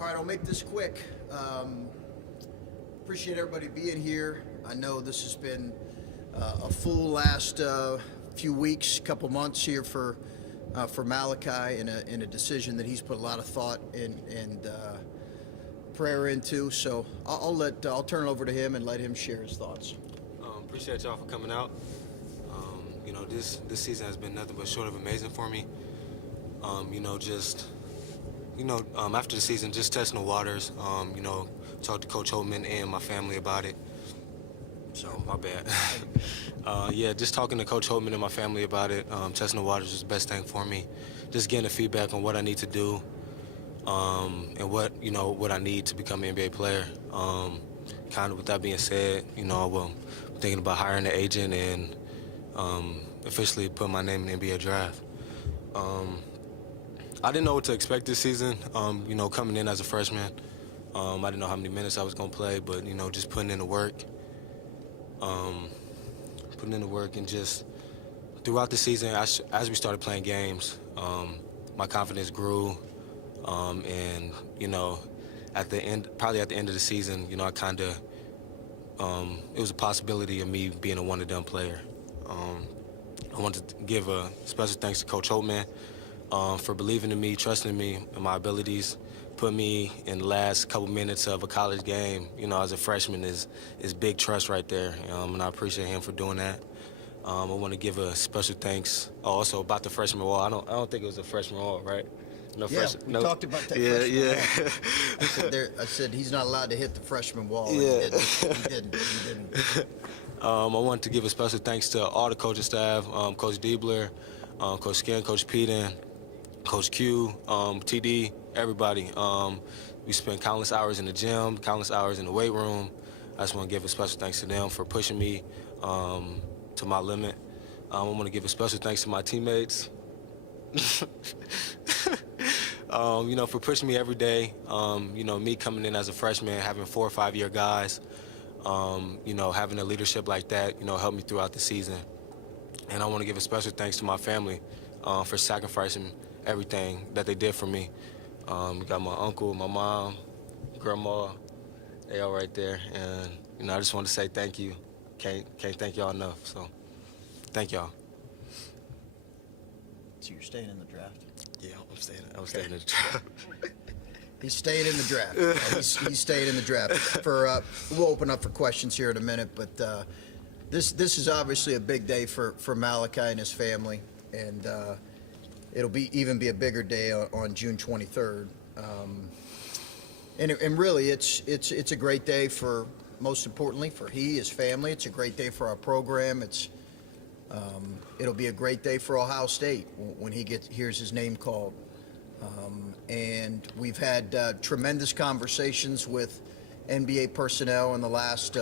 All right, I'll make this quick. Appreciate everybody being here. I know this has been a full last few weeks, couple months here for Malaki in a decision that he's put a lot of thought and prayer into. So I'll turn it over to him and let him share his thoughts. Appreciate y'all for coming out. This season has been nothing but short of amazing for me. After the season, just testing the waters. Talked to Coach Holtman and my family about it. So, my bad. Just talking to Coach Holtman and my family about it. Testing the waters is the best thing for me. Just getting the feedback on what I need to do, and what I need to become an NBA player. Kind of with that being said, I'm thinking about hiring an agent and officially putting my name in the NBA draft. I didn't know what to expect this season, coming in as a freshman. I didn't know how many minutes I was going to play, but, just putting in the work. And just throughout the season, as we started playing games, my confidence grew. At the end of the season, I kind of, it was a possibility of me being a one-and-done player. I wanted to give a special thanks to Coach Holtman for believing in me, trusting in me and my abilities, put me in the last couple minutes of a college game, as a freshman is big trust right there, and I appreciate him for doing that. I want to give a special thanks also about the freshman wall. I don't think it was a freshman wall, right? We talked about that. Yeah. I said he's not allowed to hit the freshman wall. Yeah. He didn't. I want to give a special thanks to all the coaching staff, Coach Diebler, Coach Skin, Coach Peden, Coach Q, TD, everybody. We spent countless hours in the gym, countless hours in the weight room. I just want to give a special thanks to them for pushing me to my limit. I want to give a special thanks to my teammates. For pushing me every day. Me coming in as a freshman, having 4 or 5 year guys, having a leadership like that, helped me throughout the season. And I want to give a special thanks to my family for sacrificing everything that they did for me. We got my uncle, my mom, grandma, they all right there. And, I just want to say thank you. Can't thank y'all enough, so thank y'all. So you're staying in the draft? Yeah, I'm staying in the draft. He's staying in the draft. He's staying in the draft. We'll open up for questions here in a minute, but this is obviously a big day for Malaki and his family, and it'll even be a bigger day on June 23rd. And really, it's a great day for, most importantly, for his family. It's a great day for our program. It'll be a great day for Ohio State when he hears his name called. And we've had tremendous conversations with NBA personnel in the last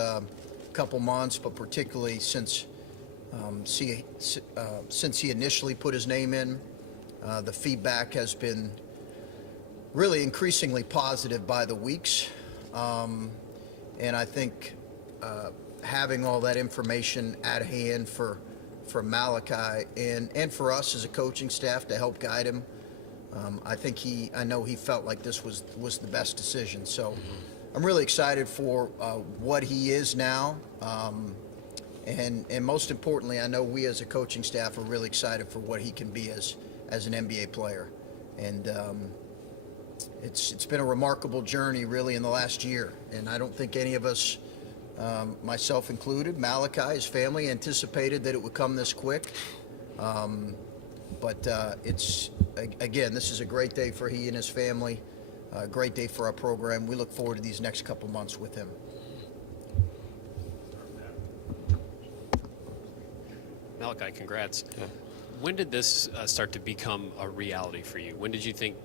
couple months, but particularly since he initially put his name in. The feedback has been really increasingly positive by the weeks. And I think having all that information at hand for Malaki and for us as a coaching staff to help guide him, I know he felt like this was the best decision. So I'm really excited for what he is now. And most importantly, I know we as a coaching staff are really excited for what he can be as an NBA player. And it's been a remarkable journey really in the last year. And I don't think any of us, myself included, Malaki, his family, anticipated that it would come this quick. But this is a great day for he and his family, a great day for our program. We look forward to these next couple months with him. Malaki, congrats. Yeah. When did this start to become a reality for you? When did you think,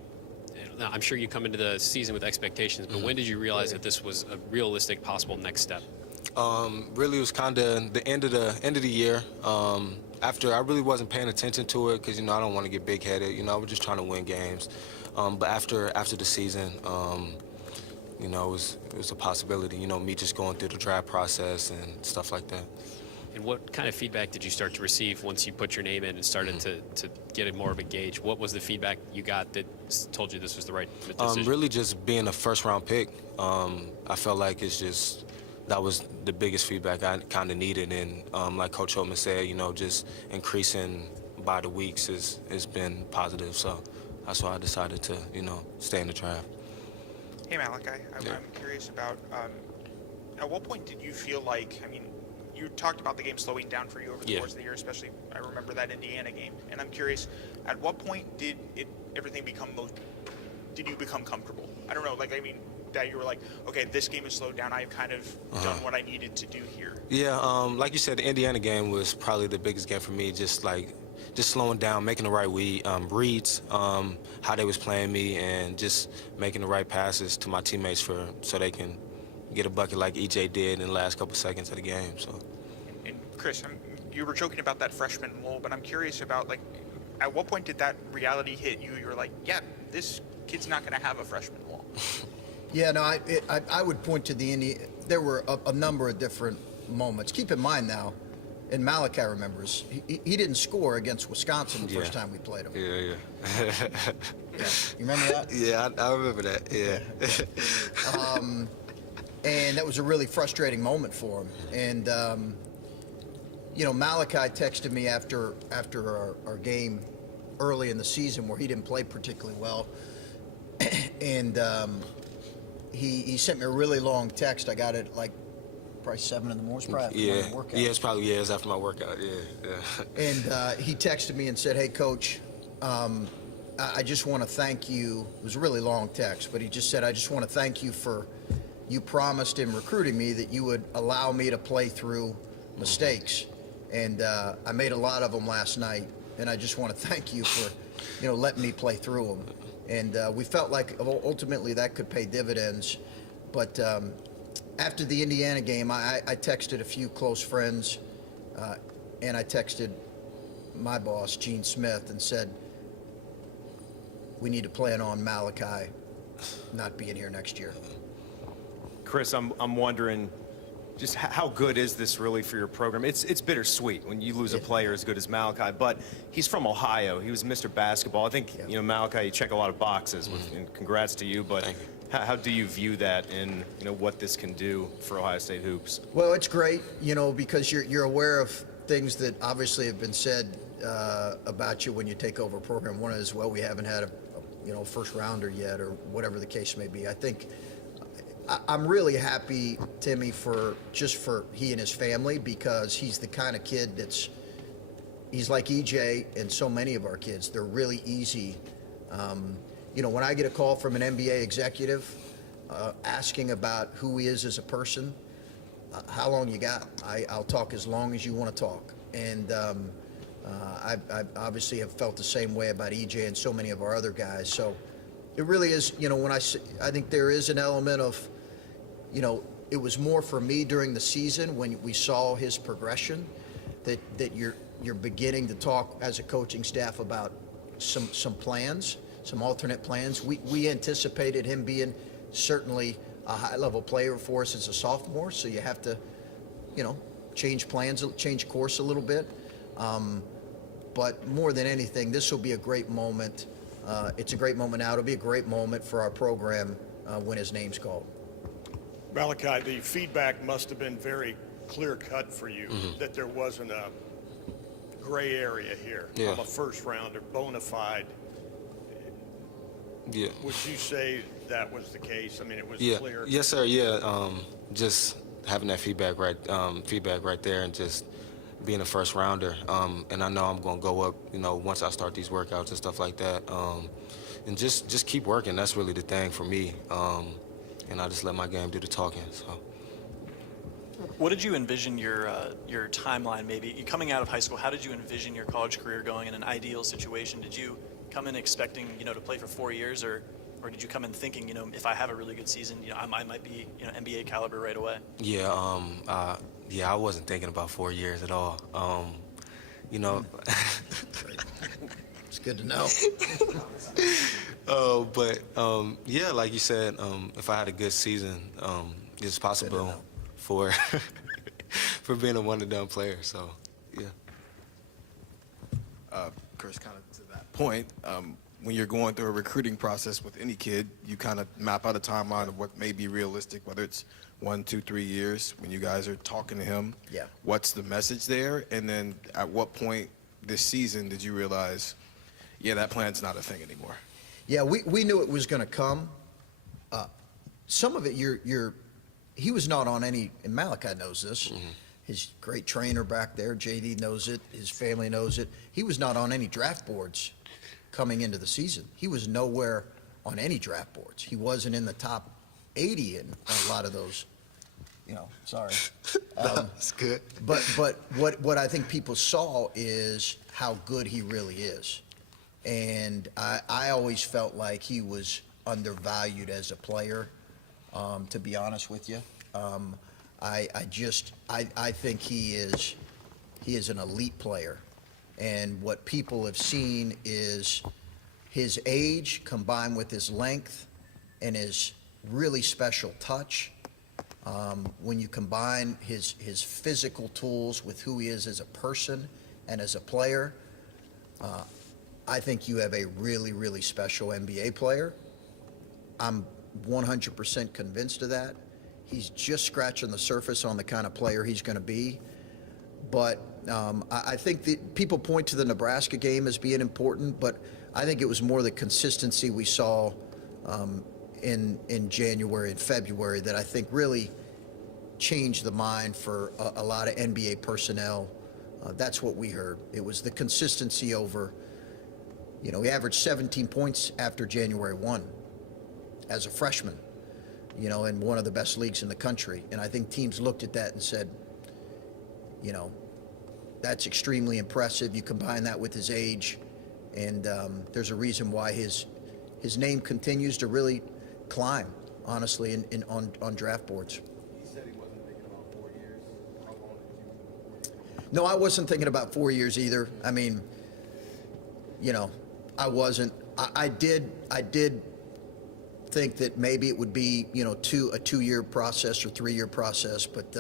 I'm sure you come into the season with expectations, but when did you realize that this was a realistic, possible next step? Really, it was kind of the end of the year. After I really wasn't paying attention to it because I don't want to get big-headed. I was just trying to win games. But after the season, it was a possibility. Me just going through the draft process and stuff like that. And what kind of feedback did you start to receive once you put your name in and started to get a more of a gauge? What was the feedback you got that told you this was the right decision? Really just being a first-round pick. I felt like that was the biggest feedback I kind of needed. And like Coach Holtman said, just increasing by the weeks has been positive. So that's why I decided to, stay in the draft. Hey, Malaki, I'm curious about, at what point did you feel like, you talked about the game slowing down for you over the course of the year, especially I remember that Indiana game. And I'm curious, at what point did everything did you become comfortable? I don't know, that you were like, okay, this game is slowed down. I've kind of done what I needed to do here. Yeah, like you said, the Indiana game was probably the biggest game for me, just slowing down, making the right reads, how they was playing me, and just making the right passes to my teammates so they can get a bucket like EJ did in the last couple seconds of the game. So. And Chris, you were joking about that freshman lull, but I'm curious about, at what point did that reality hit you? You were like, yeah, this kid's not going to have a freshman lull. Yeah, no, I would point to there were a number of different moments. Keep in mind now, and Malaki remembers, he didn't score against Wisconsin the first time we played him. Yeah. Yeah. You remember that? Yeah, I remember that, yeah. And that was a really frustrating moment for him. And, Malaki texted me after our game early in the season where he didn't play particularly well. And he sent me a really long text. I got it at probably 7 in the morning. Yeah, it was after my workout, yeah. And he texted me and said, hey, Coach, I just want to thank you. It was a really long text, but he just said, I just want to thank you for you promised in recruiting me that you would allow me to play through mistakes. And I made a lot of them last night, and I just want to thank you for, letting me play through them. And we felt like ultimately that could pay dividends. But after the Indiana game, I texted a few close friends, and I texted my boss, Gene Smith, and said, we need to plan on Malaki not being here next year. Chris, I'm wondering, just how good is this really for your program? It's bittersweet when you lose a player as good as Malaki, but he's from Ohio. He was Mr. Basketball. I think, Malaki, you check a lot of boxes, and congrats to you, but how do you view that and, what this can do for Ohio State hoops? Well, it's great, because you're aware of things that obviously have been said about you when you take over a program. One is, well, we haven't had a first rounder yet, or whatever the case may be. I think I'm really happy, Timmy, for he and his family, because he's the kind of kid he's like EJ and so many of our kids. They're really easy. When I get a call from an NBA executive asking about who he is as a person, how long you got? I'll talk as long as you want to talk. And I obviously have felt the same way about EJ and so many of our other guys. So it really is, when I think there is an element of, it was more for me during the season when we saw his progression that you're beginning to talk as a coaching staff about some plans, some alternate plans. We anticipated him being certainly a high-level player for us as a sophomore, so you have to, change plans, change course a little bit. But more than anything, this will be a great moment. It's a great moment now. It'll be a great moment for our program when his name's called. Malaki, the feedback must have been very clear-cut for you, that there wasn't a gray area here. Yeah. I'm a first-rounder, bona fide. Yeah. Would you say that was the case? It was clear. Yes, sir. Yeah. Just having that feedback right there, and just being a first rounder. And I know I'm going to go up, once I start these workouts and stuff like that. And just keep working. That's really the thing for me. And I just let my game do the talking. So. What did you envision your timeline, maybe coming out of high school? How did you envision your college career going in an ideal situation? Did you come in expecting, to play for 4 years, or did you come in thinking, if I have a really good season, I might be, NBA caliber right away? Yeah. I wasn't thinking about 4 years at all. It's good to know. But like you said, if I had a good season, it's possible for for being a one-and-done player. So, yeah. Chris, kind of to that point, when you're going through a recruiting process with any kid, you kind of map out a timeline of what may be realistic, whether it's 1, 2, 3 years. When you guys are talking to him, Yeah. what's the message there? And then at what point this season did you realize, yeah, that plan's not a thing anymore? Yeah, we knew it was going to come. Some of it, he was not on any, and Malaki knows this. Mm-hmm. His great trainer back there, JD, knows it. His family knows it. He was not on any draft boards coming into the season. He was nowhere on any draft boards. He wasn't in the top 80 in a lot of those. Sorry. That's good. But what I think people saw is how good he really is. And I always felt like he was undervalued as a player, to be honest with you. I think he is an elite player. And what people have seen is his age combined with his length and his really special touch. When you combine his physical tools with who he is as a person and as a player, I think you have a really, really special NBA player. I'm 100% convinced of that. He's just scratching the surface on the kind of player he's going to be. But I think that people point to the Nebraska game as being important, but I think it was more the consistency we saw in January and February that I think really changed the mind for a lot of NBA personnel. That's what we heard. It was the consistency over, he averaged 17 points after January 1 as a freshman, in one of the best leagues in the country. And I think teams looked at that and said, that's extremely impressive. You combine that with his age, and there's a reason why his name continues to really climb, honestly, on draft boards. He said he wasn't thinking about 4 years. How long did you? No, I wasn't thinking about 4 years either. I mean, I wasn't. I did think that maybe it would be, a 2-year process or 3-year process, but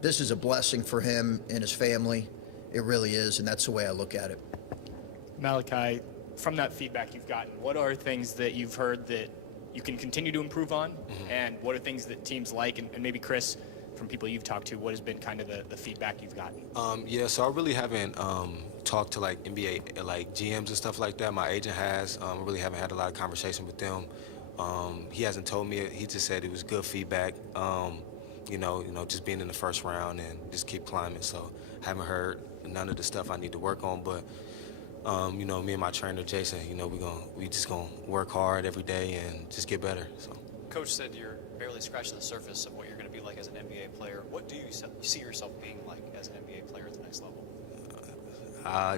this is a blessing for him and his family. It really is, and that's the way I look at it. Malaki, from that feedback you've gotten, what are things that you've heard that you can continue to improve on, and what are things that teams like, and maybe Chris, from people you've talked to, what has been kind of the feedback you've gotten? So I really haven't talked to like NBA like GMs and stuff like that. My agent has. I really haven't had a lot of conversation with them. He hasn't told me it. He just said it was good feedback. Just being in the first round and just keep climbing. So I haven't heard none of the stuff I need to work on, but me and my trainer Jason, we just gonna work hard every day and just get better. So. Coach said you're barely scratching the surface of what you're going to be like as an NBA player. What do you see yourself being like as an NBA player at the next level?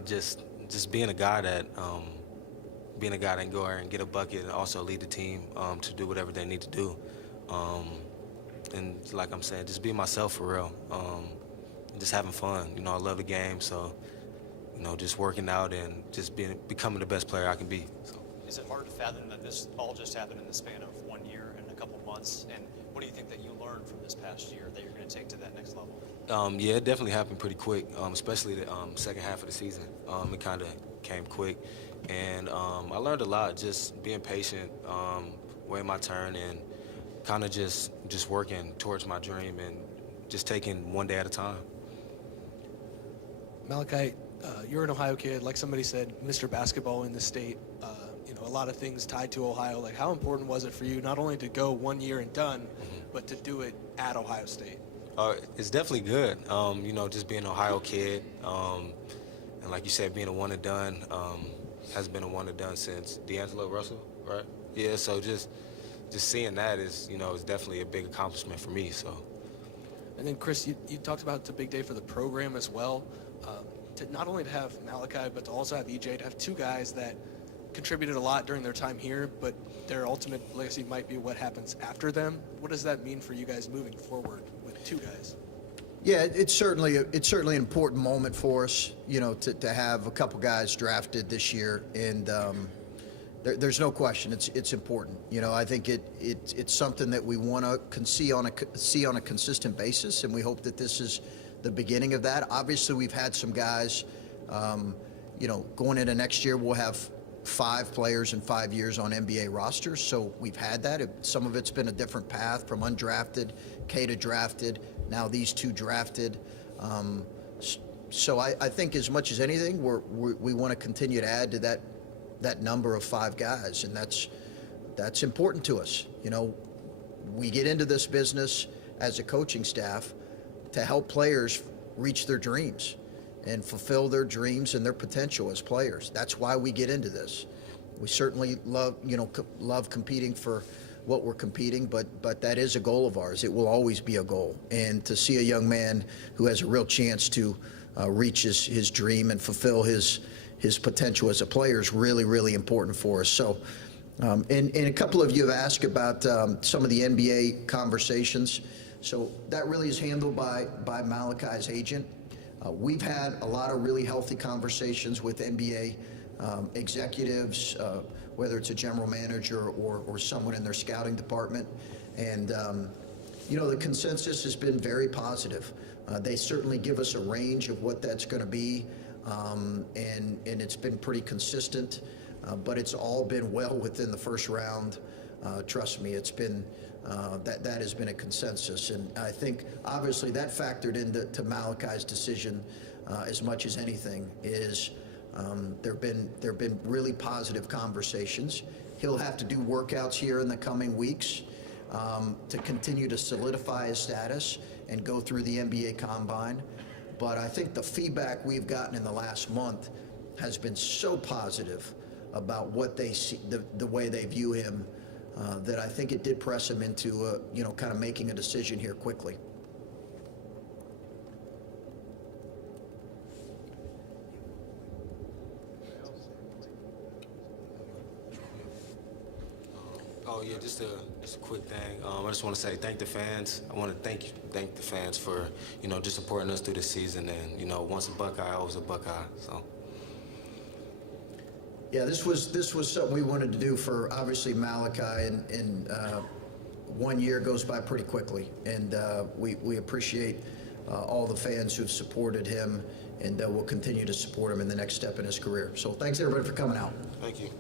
Just being a guy that can go there and get a bucket and also lead the team to do whatever they need to do. And like I'm saying, just being myself for real. And just having fun. I love the game, so just working out and just becoming the best player I can be. So. Is it hard to fathom that this all just happened in the span of 1 year and a couple months? And what do you think that you learned from this past year that you're going to take to that next level? Yeah, it definitely happened pretty quick, especially the second half of the season. It kind of came quick. And I learned a lot, just being patient, waiting my turn, and kind of just working towards my dream and just taking one day at a time. Malaki, you're an Ohio kid. Like somebody said, Mr. Basketball in the state. A lot of things tied to Ohio. Like, how important was it for you not only to go 1 year and done, but to do it at Ohio State? It's definitely good. Just being an Ohio kid, and like you said, being a one and done, has been a one and done since D'Angelo Russell, right? Yeah. So just seeing that is, is definitely a big accomplishment for me. So. And then Chris, you talked about it's a big day for the program as well. To not only to have Malaki, but to also have EJ, to have two guys that contributed a lot during their time here, but their ultimate legacy might be what happens after them. What does that mean for you guys moving forward with two guys? Yeah, it's certainly an important moment for us, to have a couple guys drafted this year, and there's no question. It's important. You know, I think it's something that we want to see on a consistent basis, and we hope that this is the beginning of that. Obviously, we've had some guys. You know, going into next year, we'll have 5 players in 5 years on NBA rosters. So we've had that. Some of it's been a different path from undrafted, K to drafted. Now these 2 drafted. So I think as much as anything, we want to continue to add to that number of 5 guys, and that's important to us. You know, we get into this business as a coaching staff to help players reach their dreams and fulfill their dreams and their potential as players. That's why we get into this. We certainly love competing for what we're competing, but that is a goal of ours. It will always be a goal. And to see a young man who has a real chance to reach his dream and fulfill his potential as a player is really, really important for us. So, and a couple of you have asked about some of the NBA conversations. So that really is handled by Malachi's agent. We've had a lot of really healthy conversations with NBA executives, whether it's a general manager or someone in their scouting department. And, you know, the consensus has been very positive. They certainly give us a range of what that's going to be, and it's been pretty consistent, but it's all been well within the first round. Trust me, it's been that has been a consensus, and I think obviously that factored into Malachi's decision as much as anything. Is there've been really positive conversations. He'll have to do workouts here in the coming weeks to continue to solidify his status and go through the NBA Combine. But I think the feedback we've gotten in the last month has been so positive about what they see, the way they view him, that I think it did press him into, kind of making a decision here quickly. Oh yeah, just a quick thing. I just want to say thank the fans. I want to thank the fans for just supporting us through the season, and once a Buckeye, always a Buckeye. So. Yeah, this was something we wanted to do for obviously Malaki, and 1 year goes by pretty quickly, and we appreciate all the fans who've supported him, and we'll continue to support him in the next step in his career. So thanks everybody for coming out. Thank you.